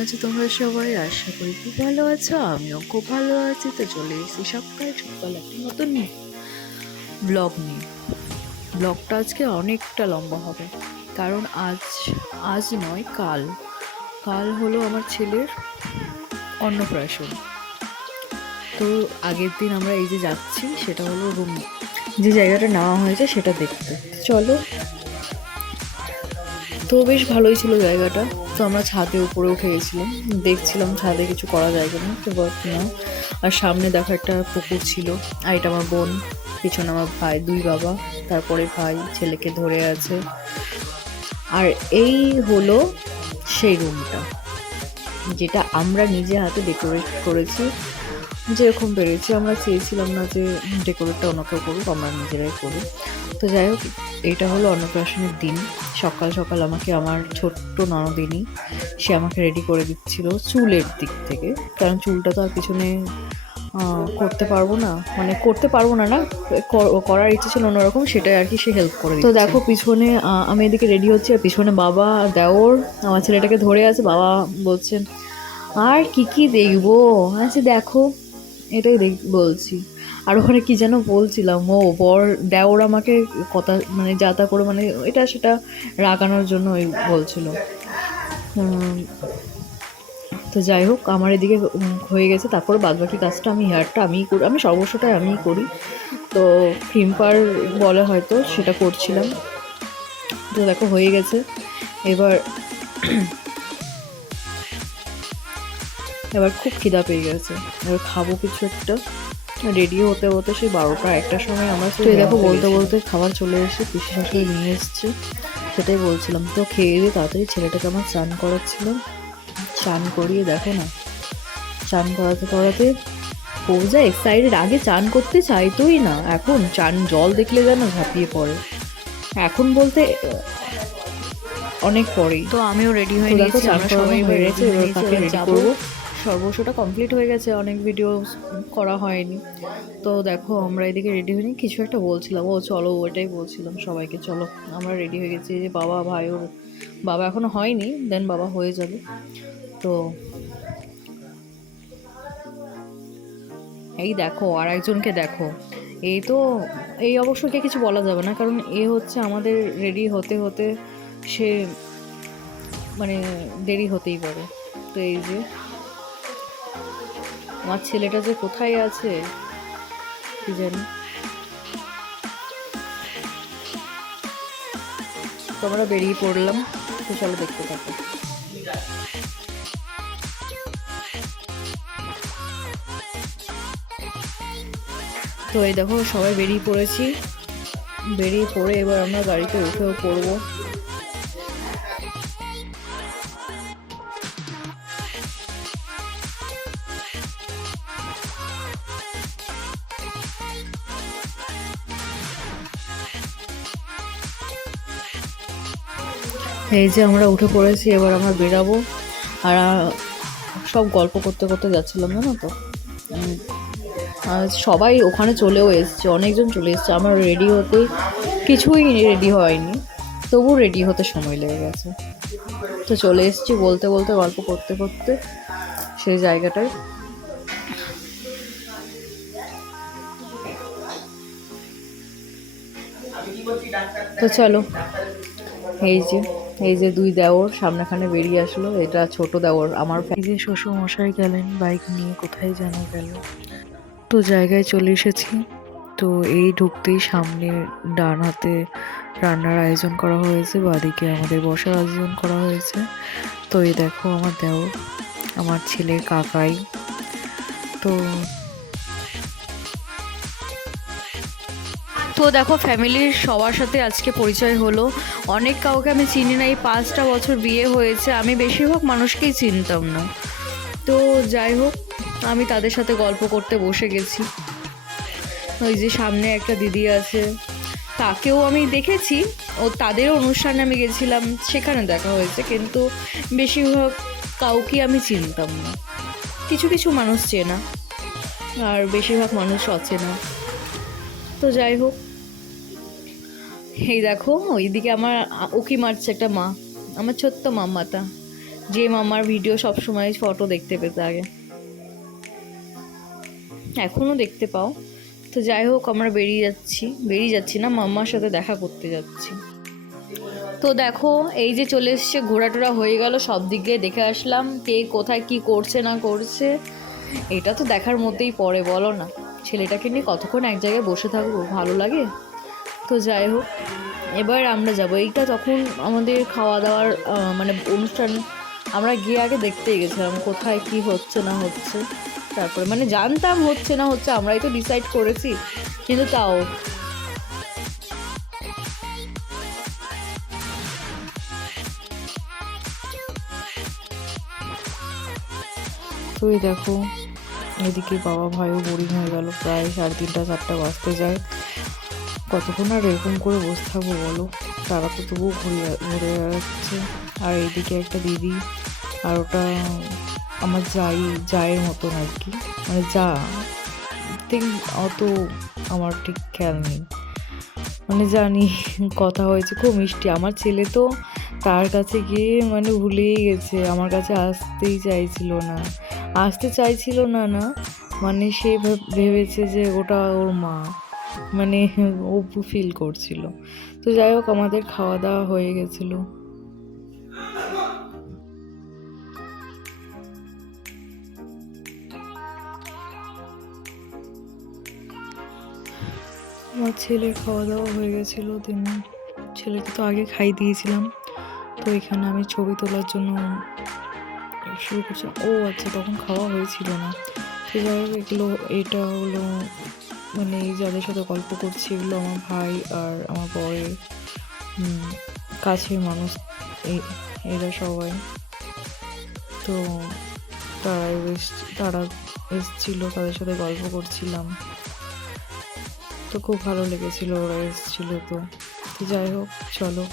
আছো তোমরা সবাই? আশা করি খুব ভালো আছো, আমিও খুব ভালো আছি। তো চলে এসেছি সকাল সকাল একটা নতুন ব্লগ নিয়ে। ব্লগটা আজকে অনেকটা লম্বা হবে, কারণ আজ আজ নয় কাল কাল হলো আমার ছেলের অন্নপ্রাশন। তো আগের দিন আমরা এই যে যাচ্ছি, সেটা হলো রুম, যে জায়গাটা নেওয়া হয়েছে সেটা দেখতে। চলো। তো বেশ ভালোই ছিল জায়গাটা। তো আমরা ছাদে উপরে উঠে গেছিলাম, দেখছিলাম ছাদে কিছু করা যায় কিনা, তো বাট না। আর সামনে দেখো একটা পুকুর ছিল, আর এটা আমার বোন, পিছনে আমার ভাই, দুই বাবা, তারপরে ভাই ছেলেকে ধরে আছে। আর এই হলো সেই রুমটা, যেটা আমরা নিজে হাতে ডেকোরেট করেছি। যেরকম পেরেছি, আমরা চেয়েছিলাম না যে ডেকোরেটটা অন্য কেউ করুক, আমরা নিজেরাই করি। তো যাই হোক, এটা হলো অন্নপ্রাশনের দিন। সকাল সকাল আমাকে আমার ছোট্ট ননদিনী, সে আমাকে রেডি করে দিচ্ছিল চুলের দিক থেকে, কারণ চুলটা তো আর পিছনে করতে পারবো না, মানে করতে পারবো না, করার ইচ্ছে ছিল অন্যরকম, সেটাই আর কি সে হেল্প করে। তো দেখো পিছনে আমি এদিকে রেডি হচ্ছি, আর পিছনে বাবা দেওর আমার ছেলেটাকে ধরে আছে। বাবা বলছেন আর কি কি দেখবো, আচ্ছা দেখো এটাই বলছি। আর ওখানে কি যেন বলছিলাম, ও দেওর আমাকে কথা মানে যা তা করে, মানে এটা সেটা রাগানোর জন্য ওই বলছিল। তো যাই হোক, আমার এদিকে হয়ে গেছে। তারপরে বাদবাকি কাজটা আমি, হেয়ারটা আমিই করি, আমি সর্বস্বটাই আমিই করি। তো ক্রিম্পার বলে হয়তো, সেটা করছিলাম। তো দেখো হয়ে গেছে। এবার খুব খিদা পেয়ে গেছে, এবার খাবো কিছু একটা। রেডি হতে হতে সেই 12টা-1টার সময় আমরা, তো দেখো বলতে বলতে খাবার চলে এসে পিসি শাশুড়ি নিয়ে এসছে, সেটাই বলছিলাম। তো খেয়ে দিয়ে তাড়াতাড়ি ছেলেটাকে আমার চান করাচ্ছিলাম। চান করিয়ে দেখো না, চান করাতে করাতে পৌঁছা এক্সাইটেড। আগে চান করতে চাইতোই না, এখন চান জল দেখলে যেন ঝাঁপিয়ে পড়ে। এখন বলতে অনেক পরেই। তো আমিও রেডি হয়ে গেছি, আমরা সবাই হয়ে গেছে, এবার তাকে রেডি করবো। সর্বস্বটা কমপ্লিট হয়ে গেছে, অনেক ভিডিও করা হয়নি। তো দেখো আমরা এদিকে রেডি হয়নি, কিছু একটা বলছিলাম, ও চলো ওইটাই বলছিলাম সবাইকে, চলো আমরা রেডি হয়ে গেছি। যে বাবা ভাই, ওর বাবা এখনো হয়নি, দেন বাবা হয়ে যাবে। তো এই দেখো আর একজনকে দেখো, এই তো এই অবশ্যকে কিছু বলা যাবে না, কারণ এ হচ্ছে আমাদের রেডি হতে হতে সে মানে দেরি হতেই পারে। তো এই যে আমার ছেলেটা যে কোথায় আছে কি জানি। তো আমরা বেরিয়ে পড়লাম, তো চলো দেখতে থাকো। তো এই দেখো সবাই বেরিয়ে পড়েছি, বেরিয়ে পড়ে এবার আমরা গাড়িতে উঠেও পড়বো। এই যে আমরা উঠে পড়েছি, এবার আমরা বেরাবো। আর সব গল্প করতে করতে যাচ্ছিলাম, জানো তো। সবাই ওখানে চলেও এসছে, অনেকজন চলে এসছে। আমার রেডি হতে কিছুই রেডি হয়নি, তবু রেডি হতে সময় লেগে গেছে। তো চলে এসেছি বলতে বলতে, গল্প করতে করতে সেই জায়গাটায়। তো চলো, এই যে দুই দেওর সামনেখানে বেরিয়ে আসলো, এটা ছোট দেওর আমার। এই যে শ্বশুর মশাই গেলেন বাইক নিয়ে, কোথায় যেন গেল। তো জায়গায় চলে এসেছি। তো এই ঢুকতেই সামনে ডান হাতে রান্নার আয়োজন করা হয়েছে, বাদিকে আমাদের বসার আয়োজন করা হয়েছে। তো এই দেখো আমার দেওর, আমার ছেলের কাকাই। তো তো দেখো ফ্যামিলির সবার সাথে আজকে পরিচয় হলো। অনেক কাউকে আমি চিনি না, এই 5টা বছর বিয়ে হয়েছে, আমি বেশিরভাগ মানুষকেই চিনতাম না। তো যাই হোক, আমি তাদের সাথে গল্প করতে বসে গেছি। ওই যে সামনে একটা দিদি আছে, তাকেও আমি দেখেছি, ও তাদের অনুষ্ঠানে আমি গেছিলাম, সেখানে দেখা হয়েছে, কিন্তু বেশিরভাগ কাউকে আমি চিনতাম না। কিছু কিছু মানুষ চেনা, আর বেশিরভাগ মানুষ অচেনা। তো যাই হোক, এই দেখো ওইদিকে আমার উকি মারছে একটা মা, আমার ছোট্ট মাম্মাটা, যে মামার ভিডিও সবসময় ফটো দেখতে পেতে আগে, এখনও দেখতে পাও। তো যাই হোক, আমরা বেরিয়ে যাচ্ছি না, মাম্মার সাথে দেখা করতে যাচ্ছি। তো দেখো, এই যে চলে এসছে, ঘোরাটোরা হয়ে গেল, সব দিক দিয়ে দেখে আসলাম কে কোথায় কি করছে না করছে। এটা তো দেখার মধ্যেই পড়ে, বলো না? ছেলেটাকে নিয়ে কতক্ষণ এক জায়গায় বসে থাকবো, ভালো লাগে? তো যাই হোক, এবার আমরা যাব। এইটা তখন আমাদের খাওয়া দাওয়ার মানে অনুষ্ঠান, আমরা গিয়ে আগে দেখতেই গেছিলাম কোথায় কি হচ্ছে না হচ্ছে। তারপরে মানে জানতাম হচ্ছে না হচ্ছে, আমরাই তো ডিসাইড করেছি, কিন্তু তাও তুই দেখো, এদিকে বাবা ভাইও বোরিং হয়ে গেল, প্রায় 3:30 4টা বাজতে যায়। কতক্ষণ আর এরকম করে বসে থাকবো বলো? তারা তো তবুও ঘুরে বেড়াচ্ছে। আর এইদিকে একটা দিদি, আর ওটা আমার জায়ের মতন আর কি, মানে যা ঠিক অত আমার ঠিক খেয়াল নেই, মানে জানি কথা হয়েছে, খুব মিষ্টি। আমার ছেলে তো তার কাছে গিয়ে মানে ভুলেই গেছে, আমার কাছে আসতে চাইছিল না না, মানে সে ভেবেছে যে ওটা ওর মা, মানে ও ফিল করছিল। তো যাই হোক, আমাদের খাওয়া দাওয়া হয়ে গেছিলো। আমার ছেলের খাওয়া দাওয়া হয়ে গেছিলো, দিন ছেলেকে তো আগে খাই দিয়েছিলাম। তো এখানে আমি ছবি তোলার জন্য শুরু করছিলাম। ও আচ্ছা, তখন খাওয়া হয়েছিল না। তো যাই হোক, এটা হলো মানে যাদের সাথে গল্প করছি, এগুলো আমার ভাই আর আমার বরের কাছের মানুষ, এরা সবাই। তো তারা এসছিল, তাদের সাথে গল্প করছিলাম, তো খুব ভালো লেগেছিল, ওরা এসেছিলো। তো যাই হোক, চলো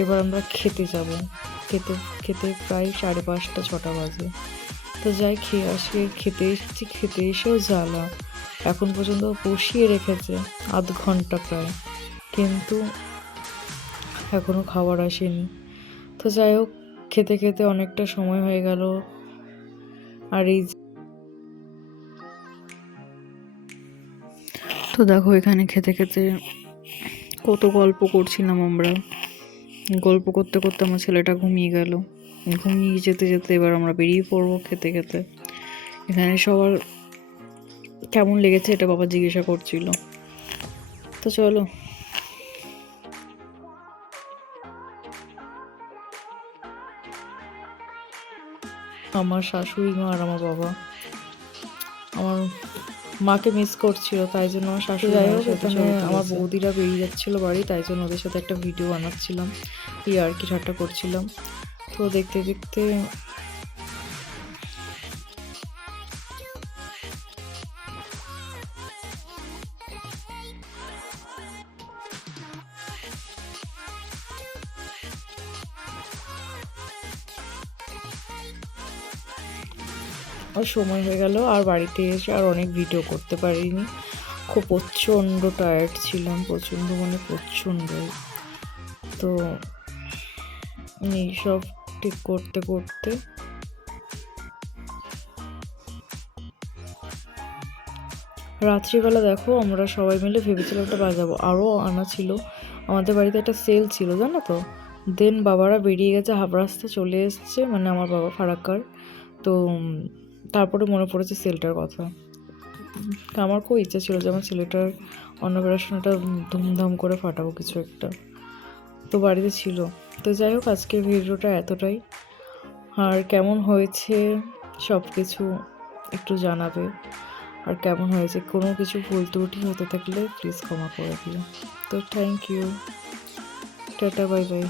এবার আমরা খেতে যাব। খেতে প্রায় 5:30 6টা বাজে। তো যাই খেয়ে আসি। খেতে এসেও জ্বালা, এখন পর্যন্ত বসিয়ে রেখেছে আধ ঘন্টা প্রায়, কিন্তু এখনো খাবার আসেনি। তো যাই হোক, খেতে অনেকটা সময় হয়ে গেল। আর এই তো দেখো, এখানে খেতে কত গল্প করছিলাম আমরা। গল্প করতে করতে আমার ছেলেটা ঘুমিয়ে গেল। ঘুমিয়ে যেতে এবার আমরা বেরিয়ে পড়বো খেতে। এখানে সবার কেমন লেগেছে এটা বাবা জিজ্ঞাসা করছিল। তো চলো। আমার শাশুড়ি মা আর আমার বাবা আমার মাকে মিস করছিল, তাই জন্য আমার শাশুড়ি আমার বৌদিরা বেরিয়ে যাচ্ছিল বাড়ি, তাই জন্য ওদের সাথে একটা ভিডিও বানাচ্ছিলাম, আর কি ঠাট্টা করছিলাম। তো দেখতে আর সময় হয়ে গেল, আর বাড়িতে এসে আর অনেক ভিডিও করতে পারিনি। খুব প্রচণ্ড টায়ার্ড ছিলাম, প্রচণ্ড। তো এইসব ঠিক করতে রাত্রিবেলা দেখো, আমরা সবাই মিলে ভেবেছিলাম একটা বাজাবো, আরও আনা ছিল। আমাদের বাড়িতে একটা সেল ছিল, জানো তো। দেন বাবারা বেরিয়ে গেছে, হাফ রাস্তা চলে এসছে, মানে আমার বাবা ফারাক্কার। তো তারপরে মনে পড়েছে সেলটার কথা। আমার খুব ইচ্ছা ছিল যে আমার ছেলেটার অন্নপ্রাশনটা ধুমধাম করে ফাটাবো কিছু একটা, তো বাড়িতে ছিল। তো যাই হোক, আজকের ভিডিওটা এতটাই। আর কেমন হয়েছে সব কিছু একটু জানাবে, আর কেমন হয়েছে, কোনো কিছু ভুল ত্রুটি হতে থাকলে প্লিজ ক্ষমা করে দিও। তো thank you, tata, bye by.